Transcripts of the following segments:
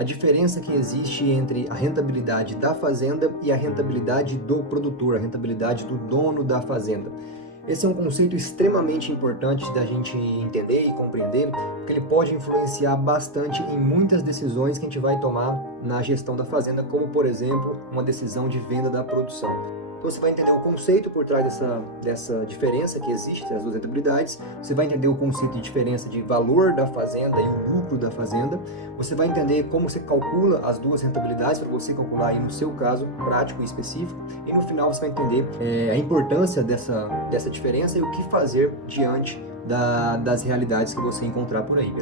a diferença que existe entre a rentabilidade da fazenda e a rentabilidade do produtor, a rentabilidade do dono da fazenda. Esse é um conceito extremamente importante da gente entender e compreender, porque ele pode influenciar bastante em muitas decisões que a gente vai tomar na gestão da fazenda, como, por exemplo, uma decisão de venda da produção. Então você vai entender o conceito por trás dessa diferença que existe entre as duas rentabilidades, você vai entender o conceito de diferença de valor da fazenda e o lucro da fazenda, você vai entender como você calcula as duas rentabilidades para você calcular aí no seu caso prático e específico, e no final você vai entender a importância dessa diferença e o que fazer diante das realidades que você encontrar por aí.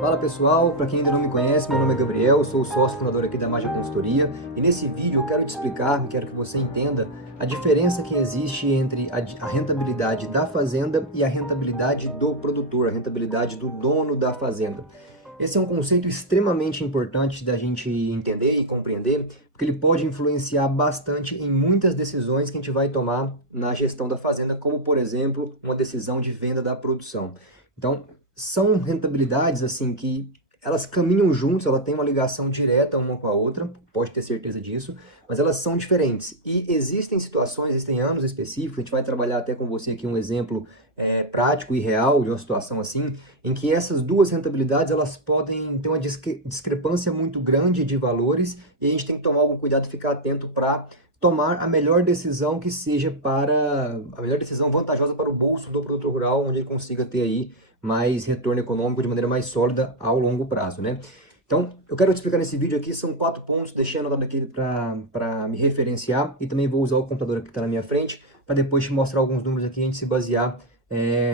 Fala pessoal, para quem ainda não me conhece, meu nome é Gabriel, sou o sócio fundador aqui da Magia Consultoria, e nesse vídeo eu quero te explicar, quero que você entenda a diferença que existe entre a rentabilidade da fazenda e a rentabilidade do produtor, a rentabilidade do dono da fazenda. Esse é um conceito extremamente importante da gente entender e compreender, porque ele pode influenciar bastante em muitas decisões que a gente vai tomar na gestão da fazenda, como por exemplo, uma decisão de venda da produção. Então, são rentabilidades assim que elas caminham juntos, ela tem uma ligação direta uma com a outra, pode ter certeza disso, mas elas são diferentes. E existem situações, existem anos específicos, a gente vai trabalhar até com você aqui um exemplo prático e real de uma situação assim, em que essas duas rentabilidades elas podem ter uma discrepância muito grande de valores e a gente tem que tomar algum cuidado e ficar atento para tomar a melhor decisão que seja a melhor decisão vantajosa para o bolso do produtor rural, onde ele consiga ter aí mais retorno econômico de maneira mais sólida ao longo prazo, né? Então, eu quero te explicar nesse vídeo aqui, são 4 pontos, deixei anotado aqui para me referenciar e também vou usar o computador aqui que está na minha frente para depois te mostrar alguns números aqui e a gente se basear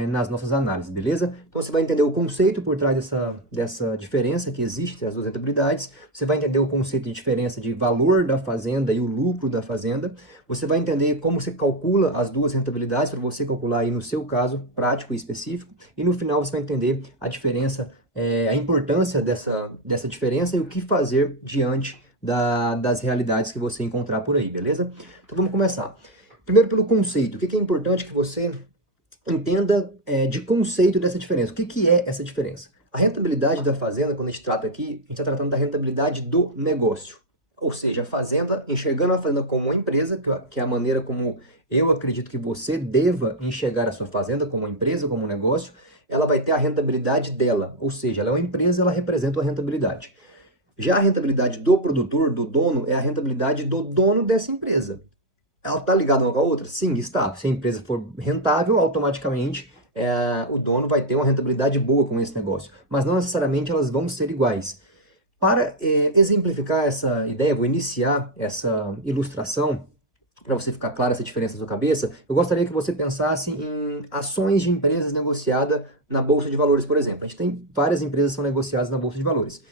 nas nossas análises, beleza? Então você vai entender o conceito por trás dessa diferença que existe entre as duas rentabilidades, você vai entender o conceito de diferença de valor da fazenda e o lucro da fazenda, você vai entender como você calcula as duas rentabilidades para você calcular aí no seu caso prático e específico, e no final você vai entender a diferença, a importância dessa diferença e o que fazer diante das realidades que você encontrar por aí, beleza? Então vamos começar. Primeiro pelo conceito, o que é importante que você entenda de conceito dessa diferença. O que é essa diferença? A rentabilidade da fazenda, quando a gente trata aqui, a gente está tratando da rentabilidade do negócio. Ou seja, a fazenda, enxergando a fazenda como uma empresa, que é a maneira como eu acredito que você deva enxergar a sua fazenda como uma empresa, como um negócio, ela vai ter a rentabilidade dela. Ou seja, ela é uma empresa, ela representa uma rentabilidade. Já a rentabilidade do produtor, do dono, é a rentabilidade do dono dessa empresa. Ela está ligada uma com a outra? Sim, está. Se a empresa for rentável, automaticamente o dono vai ter uma rentabilidade boa com esse negócio. Mas não necessariamente elas vão ser iguais. Para exemplificar essa ideia, vou iniciar essa ilustração, para você ficar clara essa diferença na sua cabeça, eu gostaria que você pensasse em ações de empresas negociadas na Bolsa de Valores, por exemplo. A gente tem várias empresas que são negociadas na Bolsa de Valores.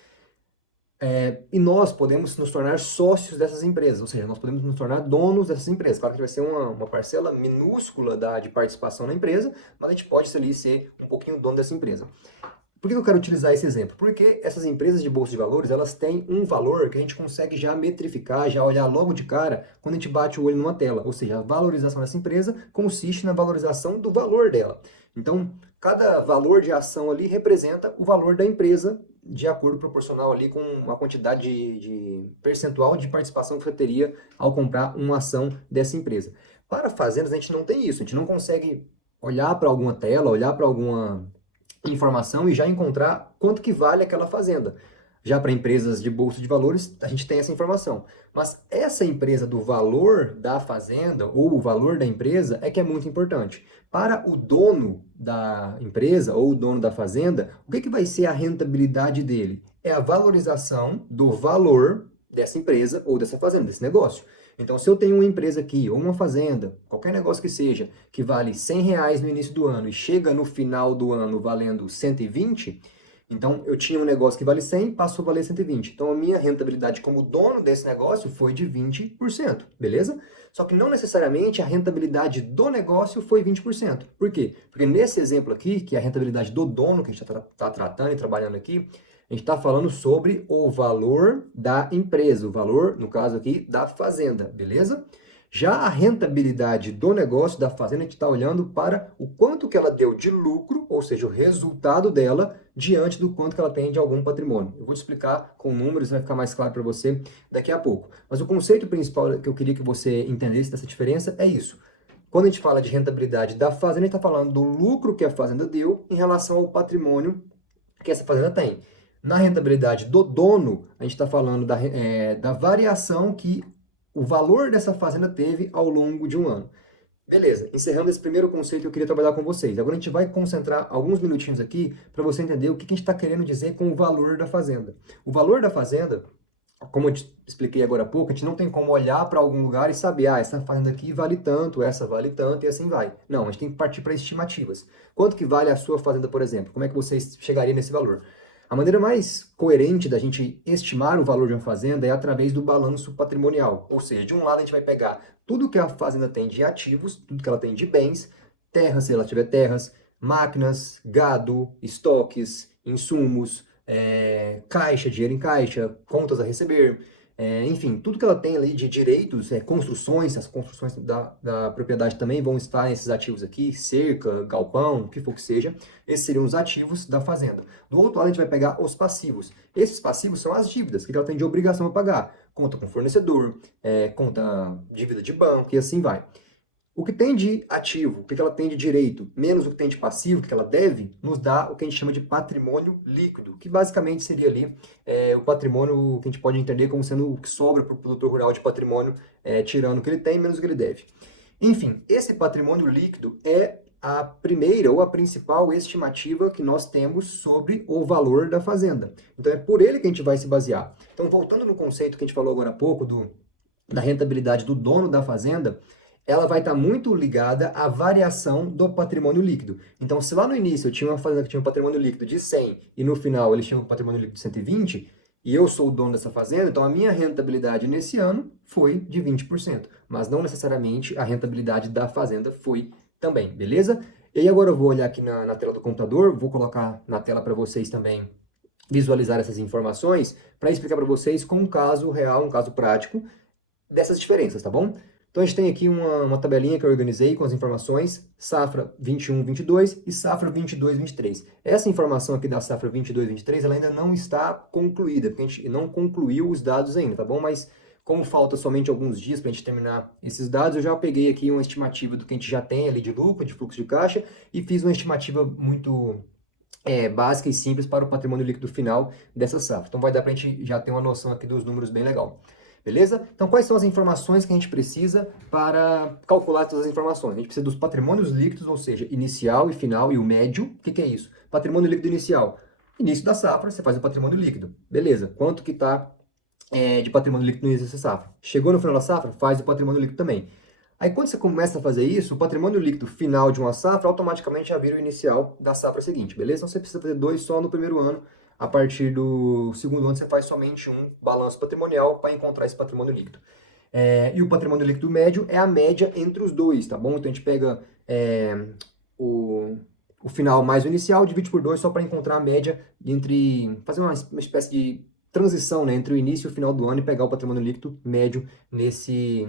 E nós podemos nos tornar sócios dessas empresas, ou seja, nós podemos nos tornar donos dessas empresas. Claro que vai ser uma parcela minúscula de participação na empresa, mas a gente pode ali ser um pouquinho dono dessa empresa. Por que eu quero utilizar esse exemplo? Porque essas empresas de bolsa de valores, elas têm um valor que a gente consegue já metrificar, já olhar logo de cara quando a gente bate o olho numa tela. Ou seja, a valorização dessa empresa consiste na valorização do valor dela. Então, cada valor de ação ali representa o valor da empresa de acordo proporcional ali com a quantidade de percentual de participação que você teria ao comprar uma ação dessa empresa. Para fazendas, a gente não tem isso, a gente não consegue olhar para alguma tela, olhar para alguma informação e já encontrar quanto que vale aquela fazenda. Já para empresas de bolsa de valores, a gente tem essa informação. Mas essa empresa do valor da fazenda ou o valor da empresa é que é muito importante. Para o dono da empresa ou o dono da fazenda, o que vai ser a rentabilidade dele? É a valorização do valor dessa empresa ou dessa fazenda, desse negócio. Então, se eu tenho uma empresa aqui, ou uma fazenda, qualquer negócio que seja, que vale R$100 no início do ano e chega no final do ano valendo 120, então eu tinha um negócio que vale 100, passou a valer 120. Então, a minha rentabilidade como dono desse negócio foi de 20%, beleza? Só que não necessariamente a rentabilidade do negócio foi 20%. Por quê? Porque nesse exemplo aqui, que é a rentabilidade do dono, que a gente está tratando e trabalhando aqui, a gente está falando sobre o valor da empresa, o valor, no caso aqui, da fazenda, beleza? Já a rentabilidade do negócio, da fazenda, a gente está olhando para o quanto que ela deu de lucro, ou seja, o resultado dela, diante do quanto que ela tem de algum patrimônio. Eu vou te explicar com números, vai ficar mais claro para você daqui a pouco. Mas o conceito principal que eu queria que você entendesse dessa diferença é isso. Quando a gente fala de rentabilidade da fazenda, a gente está falando do lucro que a fazenda deu em relação ao patrimônio que essa fazenda tem. Na rentabilidade do dono, a gente está falando da variação que o valor dessa fazenda teve ao longo de um ano. Beleza, encerrando esse primeiro conceito, eu queria trabalhar com vocês. Agora a gente vai concentrar alguns minutinhos aqui para você entender o que a gente está querendo dizer com o valor da fazenda. O valor da fazenda, como eu te expliquei agora há pouco, a gente não tem como olhar para algum lugar e saber, essa fazenda aqui vale tanto, essa vale tanto e assim vai. Não, a gente tem que partir para estimativas. Quanto que vale a sua fazenda, por exemplo? Como é que você chegaria nesse valor? A maneira mais coerente da gente estimar o valor de uma fazenda é através do balanço patrimonial. Ou seja, de um lado a gente vai pegar tudo que a fazenda tem de ativos, tudo que ela tem de bens, terras, se ela tiver terras, máquinas, gado, estoques, insumos, caixa, dinheiro em caixa, contas a receber, enfim, tudo que ela tem ali de direitos, construções, as construções da propriedade também vão estar nesses ativos aqui, cerca, galpão, o que for que seja, esses seriam os ativos da fazenda. Do outro lado a gente vai pegar os passivos. Esses passivos são as dívidas, que ela tem de obrigação a pagar, conta com fornecedor, conta dívida de banco e assim vai. O que tem de ativo, o que ela tem de direito, menos o que tem de passivo, o que ela deve, nos dá o que a gente chama de patrimônio líquido, que basicamente seria ali o patrimônio que a gente pode entender como sendo o que sobra para o produtor rural de patrimônio, tirando o que ele tem, menos o que ele deve. Enfim, esse patrimônio líquido é a primeira ou a principal estimativa que nós temos sobre o valor da fazenda. Então é por ele que a gente vai se basear. Então, voltando no conceito que a gente falou agora há pouco da rentabilidade do dono da fazenda, ela vai estar muito ligada à variação do patrimônio líquido. Então, se lá no início eu tinha uma fazenda que tinha um patrimônio líquido de 100 e no final eles tinham um patrimônio líquido de 120, e eu sou o dono dessa fazenda, então a minha rentabilidade nesse ano foi de 20%, mas não necessariamente a rentabilidade da fazenda foi também, beleza? E aí agora eu vou olhar aqui na tela do computador, vou colocar na tela para vocês também visualizar essas informações, para explicar para vocês com um caso real, um caso prático, dessas diferenças, tá bom? Então a gente tem aqui uma tabelinha que eu organizei com as informações safra 21-22 e safra 22-23. Essa informação aqui da safra 22-23 ela ainda não está concluída, porque a gente não concluiu os dados ainda, tá bom? Mas como falta somente alguns dias para a gente terminar esses dados, eu já peguei aqui uma estimativa do que a gente já tem ali de lucro, de fluxo de caixa, e fiz uma estimativa muito básica e simples para o patrimônio líquido final dessa safra. Então vai dar para a gente já ter uma noção aqui dos números bem legal. Beleza? Então, quais são as informações que a gente precisa para calcular todas as informações? A gente precisa dos patrimônios líquidos, ou seja, inicial e final e o médio. O que é isso? Patrimônio líquido inicial. Início da safra, você faz o patrimônio líquido. Beleza. Quanto que está de patrimônio líquido no início dessa safra? Chegou no final da safra, faz o patrimônio líquido também. Aí, quando você começa a fazer isso, o patrimônio líquido final de uma safra automaticamente já vira o inicial da safra seguinte, beleza? Então, você precisa fazer 2 só no primeiro ano. A partir do segundo ano, você faz somente um balanço patrimonial para encontrar esse patrimônio líquido. E o patrimônio líquido médio é a média entre os dois, tá bom? Então, a gente pega o final mais o inicial, divide por 2 só para encontrar a média entre... fazer uma espécie de transição, né, entre o início e o final do ano e pegar o patrimônio líquido médio nesse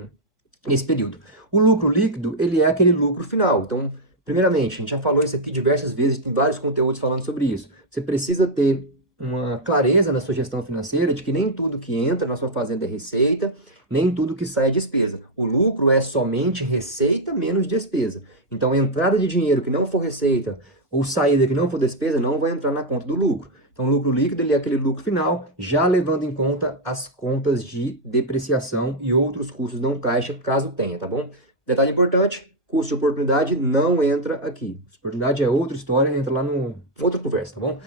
período. O lucro líquido, ele é aquele lucro final. Então, primeiramente, a gente já falou isso aqui diversas vezes, tem vários conteúdos falando sobre isso. Você precisa ter uma clareza na sua gestão financeira de que nem tudo que entra na sua fazenda é receita, nem tudo que sai é despesa. O lucro é somente receita menos despesa. Então, a entrada de dinheiro que não for receita ou saída que não for despesa não vai entrar na conta do lucro. Então, o lucro líquido ele é aquele lucro final, já levando em conta as contas de depreciação e outros custos não caixa, caso tenha, tá bom? Detalhe importante, custo de oportunidade não entra aqui. Oportunidade é outra história, entra lá no outra conversa, tá bom?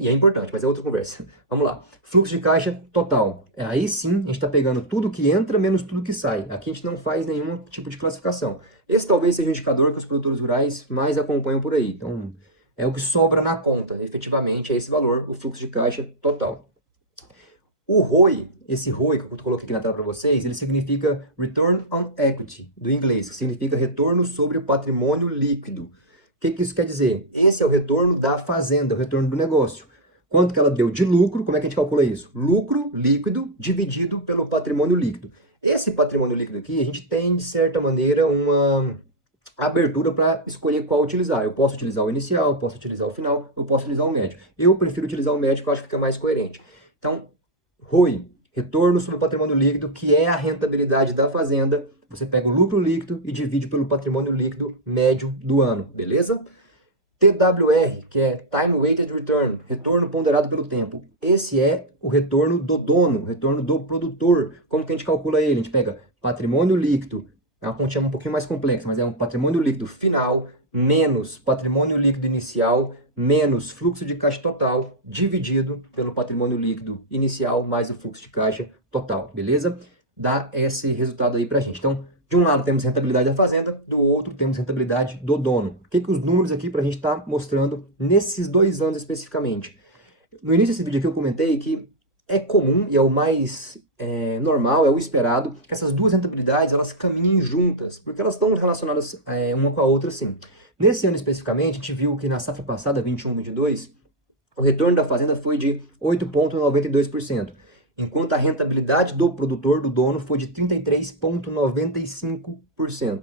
E é importante, mas é outra conversa. Vamos lá. Fluxo de caixa total. Aí sim, a gente está pegando tudo que entra menos tudo que sai. Aqui a gente não faz nenhum tipo de classificação. Esse talvez seja o indicador que os produtores rurais mais acompanham por aí. Então, é o que sobra na conta. Efetivamente, é esse valor, o fluxo de caixa total. O ROI, esse ROI que eu coloquei aqui na tela para vocês, ele significa Return on Equity, do inglês, que significa retorno sobre o patrimônio líquido. O que isso quer dizer? Esse é o retorno da fazenda, o retorno do negócio. Quanto que ela deu de lucro, como é que a gente calcula isso? Lucro líquido dividido pelo patrimônio líquido. Esse patrimônio líquido aqui, a gente tem, de certa maneira, uma abertura para escolher qual utilizar. Eu posso utilizar o inicial, eu posso utilizar o final, eu posso utilizar o médio. Eu prefiro utilizar o médio, que eu acho que fica mais coerente. Então, ROI, retorno sobre o patrimônio líquido, que é a rentabilidade da fazenda. Você pega o lucro líquido e divide pelo patrimônio líquido médio do ano, beleza? TWR, que é Time Weighted Return, retorno ponderado pelo tempo. Esse é o retorno do dono, o retorno do produtor. Como que a gente calcula ele? A gente pega patrimônio líquido, é uma continha um pouquinho mais complexa, mas é um patrimônio líquido final menos patrimônio líquido inicial menos fluxo de caixa total dividido pelo patrimônio líquido inicial mais o fluxo de caixa total, beleza? Dá esse resultado aí pra gente. Então, de um lado temos rentabilidade da fazenda, do outro temos rentabilidade do dono. O que os números aqui para a gente está mostrando nesses 2 anos especificamente? No início desse vídeo aqui eu comentei que é comum e é o mais normal, é o esperado, que essas duas rentabilidades elas caminhem juntas, porque elas estão relacionadas uma com a outra sim. Nesse ano especificamente, a gente viu que na safra passada, 21-22, o retorno da fazenda foi de 8,92%, enquanto a rentabilidade do produtor, do dono, foi de 33,95%.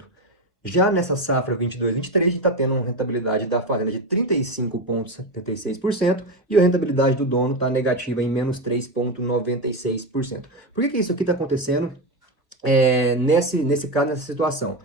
Já nessa safra 22-23, a gente está tendo uma rentabilidade da fazenda de 35,76% e a rentabilidade do dono está negativa em menos 3,96%. Por que isso aqui está acontecendo nesse caso, nessa situação?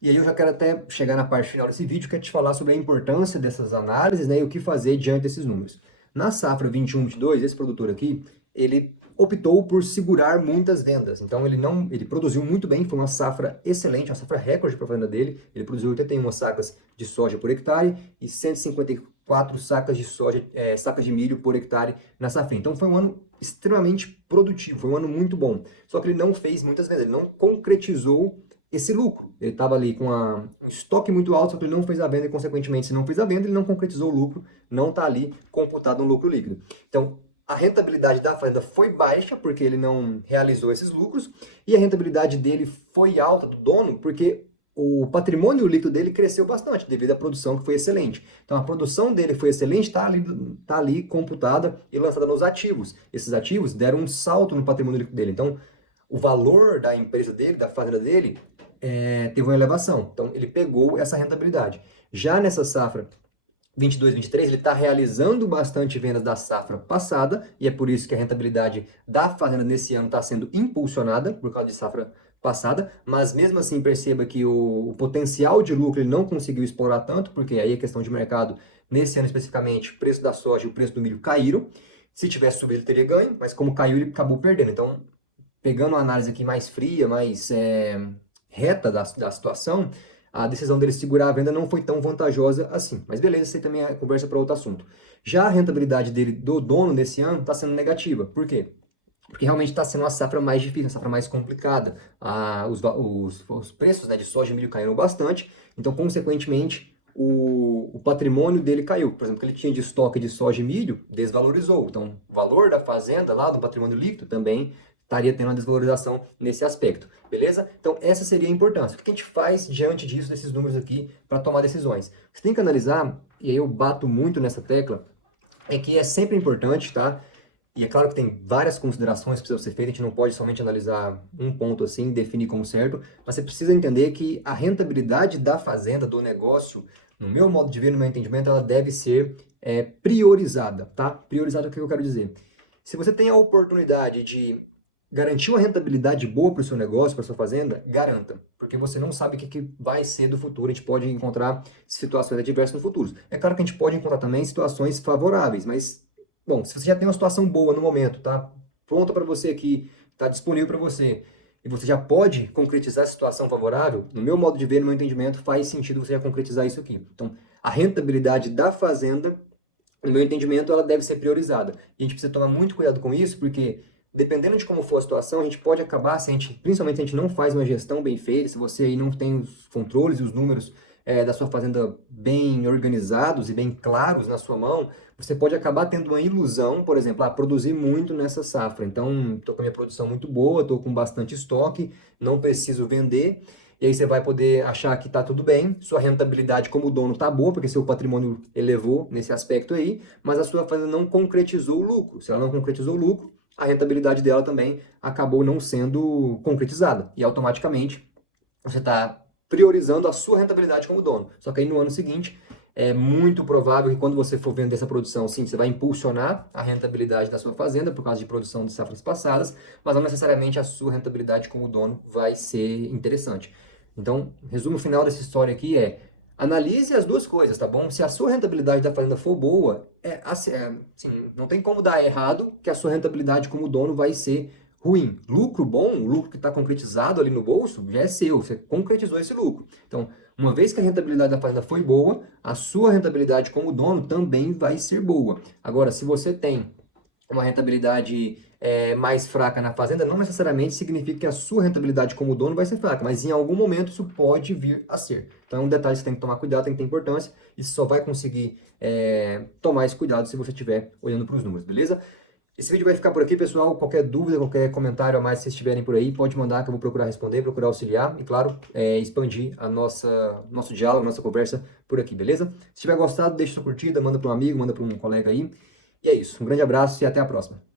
E aí eu já quero até chegar na parte final desse vídeo, que é te falar sobre a importância dessas análises, né, e o que fazer diante desses números. Na safra 21-22, esse produtor aqui, ele optou por segurar muitas vendas. Então ele produziu muito bem, foi uma safra excelente, uma safra recorde para a fazenda dele. Ele produziu 81 sacas de soja por hectare e 154 sacas de soja, sacas de milho por hectare na safra. Então foi um ano extremamente produtivo, foi um ano muito bom. Só que ele não fez muitas vendas, ele não concretizou esse lucro. Ele estava ali com um estoque muito alto, só que ele não fez a venda e, consequentemente, se não fez a venda, ele não concretizou o lucro, não está ali computado no lucro líquido. Então, a rentabilidade da fazenda foi baixa, porque ele não realizou esses lucros, e a rentabilidade dele foi alta, do dono, porque o patrimônio líquido dele cresceu bastante, devido à produção que foi excelente. Então, a produção dele foi excelente, está ali computada e lançada nos ativos. Esses ativos deram um salto no patrimônio líquido dele. Então, o valor da empresa dele, da fazenda dele, teve uma elevação. Então, ele pegou essa rentabilidade. Já nessa safra 22-23, ele está realizando bastante vendas da safra passada, e é por isso que a rentabilidade da fazenda nesse ano está sendo impulsionada, por causa de safra passada, mas mesmo assim perceba que o potencial de lucro ele não conseguiu explorar tanto, porque aí é questão de mercado. Nesse ano especificamente, o preço da soja e o preço do milho caíram. Se tivesse subido, ele teria ganho, mas como caiu, ele acabou perdendo. Então, pegando uma análise aqui mais fria, mais reta da situação, a decisão dele segurar a venda não foi tão vantajosa assim. Mas beleza, isso aí também é conversa para outro assunto. Já a rentabilidade dele, do dono, nesse ano, está sendo negativa. Por quê? Porque realmente está sendo uma safra mais difícil, uma safra mais complicada. Os preços, né, de soja e milho caíram bastante, então, consequentemente, o patrimônio dele caiu. Por exemplo, o que ele tinha de estoque de soja e milho desvalorizou. Então, o valor da fazenda lá, do patrimônio líquido, também estaria tendo uma desvalorização nesse aspecto, beleza? Então, essa seria a importância. O que a gente faz diante disso, desses números aqui, para tomar decisões? Você tem que analisar, e aí eu bato muito nessa tecla, é que é sempre importante, tá? E é claro que tem várias considerações que precisam ser feitas, a gente não pode somente analisar um ponto assim, definir como certo, mas você precisa entender que a rentabilidade da fazenda, do negócio, no meu modo de ver, no meu entendimento, ela deve ser priorizada, tá? Priorizada, o que eu quero dizer? Se você tem a oportunidade de garantir uma rentabilidade boa para o seu negócio, para a sua fazenda, garanta. Porque você não sabe o que vai ser do futuro. A gente pode encontrar situações adversas no futuro. É claro que a gente pode encontrar também situações favoráveis, mas, bom, se você já tem uma situação boa no momento, tá pronta para você aqui, tá disponível para você, e você já pode concretizar a situação favorável, no meu modo de ver, no meu entendimento, faz sentido você já concretizar isso aqui. Então, a rentabilidade da fazenda, no meu entendimento, ela deve ser priorizada. E a gente precisa tomar muito cuidado com isso, porque dependendo de como for a situação, a gente pode acabar, principalmente se a gente não faz uma gestão bem feita, se você aí não tem os controles e os números da sua fazenda bem organizados e bem claros na sua mão, você pode acabar tendo uma ilusão, por exemplo, produzir muito nessa safra. Então, estou com a minha produção muito boa, estou com bastante estoque, não preciso vender. E aí você vai poder achar que está tudo bem, sua rentabilidade como dono está boa, porque seu patrimônio elevou nesse aspecto aí, mas a sua fazenda não concretizou o lucro. Se ela não concretizou o lucro, a rentabilidade dela também acabou não sendo concretizada. E automaticamente você está priorizando a sua rentabilidade como dono. Só que aí no ano seguinte é muito provável que quando você for vender essa produção, sim, você vai impulsionar a rentabilidade da sua fazenda por causa de produção de safras passadas, mas não necessariamente a sua rentabilidade como dono vai ser interessante. Então, resumo final dessa história aqui é: analise as duas coisas, tá bom? Se a sua rentabilidade da fazenda for boa, assim, não tem como dar errado que a sua rentabilidade como dono vai ser ruim. Lucro bom, o lucro que está concretizado ali no bolso, já é seu, você concretizou esse lucro. Então, uma vez que a rentabilidade da fazenda foi boa, a sua rentabilidade como dono também vai ser boa. Agora, se você tem uma rentabilidade mais fraca na fazenda, não necessariamente significa que a sua rentabilidade como dono vai ser fraca, mas em algum momento isso pode vir a ser. Então é um detalhe que você tem que tomar cuidado, tem que ter importância, e você só vai conseguir tomar esse cuidado se você estiver olhando para os números, beleza? Esse vídeo vai ficar por aqui, pessoal. Qualquer dúvida, qualquer comentário a mais que vocês tiverem por aí, pode mandar que eu vou procurar responder, procurar auxiliar e, claro, expandir nosso diálogo, nossa conversa por aqui, beleza? Se tiver gostado, deixa sua curtida, manda para um amigo, manda para um colega aí. E é isso. Um grande abraço e até a próxima.